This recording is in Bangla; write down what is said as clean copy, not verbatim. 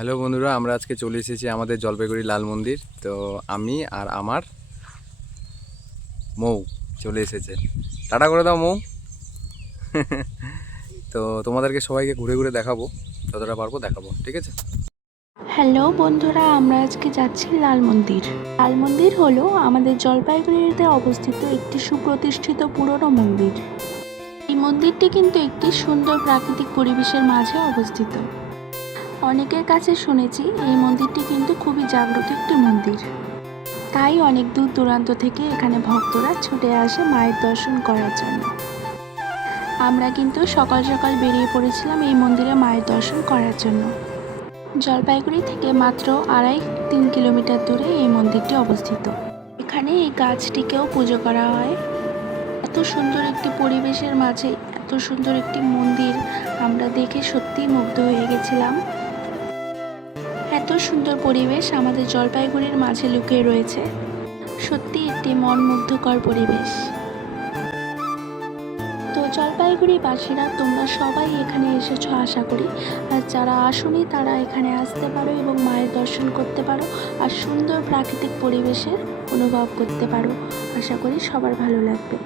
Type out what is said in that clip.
হ্যালো বন্ধুরা, আমরা আজকে চলে এসেছি আমাদের জলপাইগুড়ি লাল মন্দির। তো আমি আর আমার মৌ চলে এসেছে। টাটা করে দাও মৌ। তো তোমাদেরকে সবাইকে ঘুরে ঘুরে দেখাবো, যতটা পারবো দেখাবো, ঠিক আছে? হ্যালো বন্ধুরা, আমরা আজকে যাচ্ছি লাল মন্দির। লাল মন্দির হলো আমাদের জলপাইগুড়িতে অবস্থিত একটি সুপ্রতিষ্ঠিত পুরনো মন্দির। এই মন্দিরটি কিন্তু একটি সুন্দর প্রাকৃতিক পরিবেশের মাঝে অবস্থিত। অনেকের কাছে শুনেছি এই মন্দিরটি কিন্তু খুবই জাগ্রত একটি মন্দির, তাই অনেক দূর দূরান্ত থেকে এখানে ভক্তরা ছুটে আসে মায়ের দর্শন করার জন্য। আমরা কিন্তু সকাল সকাল বেরিয়ে পড়েছিলাম এই মন্দিরে মায়ের দর্শন করার জন্য। জলপাইগুড়ি থেকে মাত্র 2.5-3 কিলোমিটার দূরে এই মন্দিরটি অবস্থিত। এখানে এই গাছটিকেও পুজো করা হয়। এত সুন্দর একটি পরিবেশের মাঝে এত সুন্দর একটি মন্দির আমরা দেখে সত্যিই মুগ্ধ হয়ে গেছিলাম। এত সুন্দর পরিবেশ আমাদের জলপাইগুড়ির মাঝে লুকিয়ে রয়েছে, সত্যি একটি মনমুগ্ধকর পরিবেশ। তো জলপাইগুড়িবাসীরা তোমরা সবাই এখানে এসেছো আশা করি, আর যারা আসোনি তারা এখানে আসতে পারো এবং মায়ের দর্শন করতে পারো আর সুন্দর প্রাকৃতিক পরিবেশের অনুভব করতে পারো। আশা করি সবার ভালো লাগবে।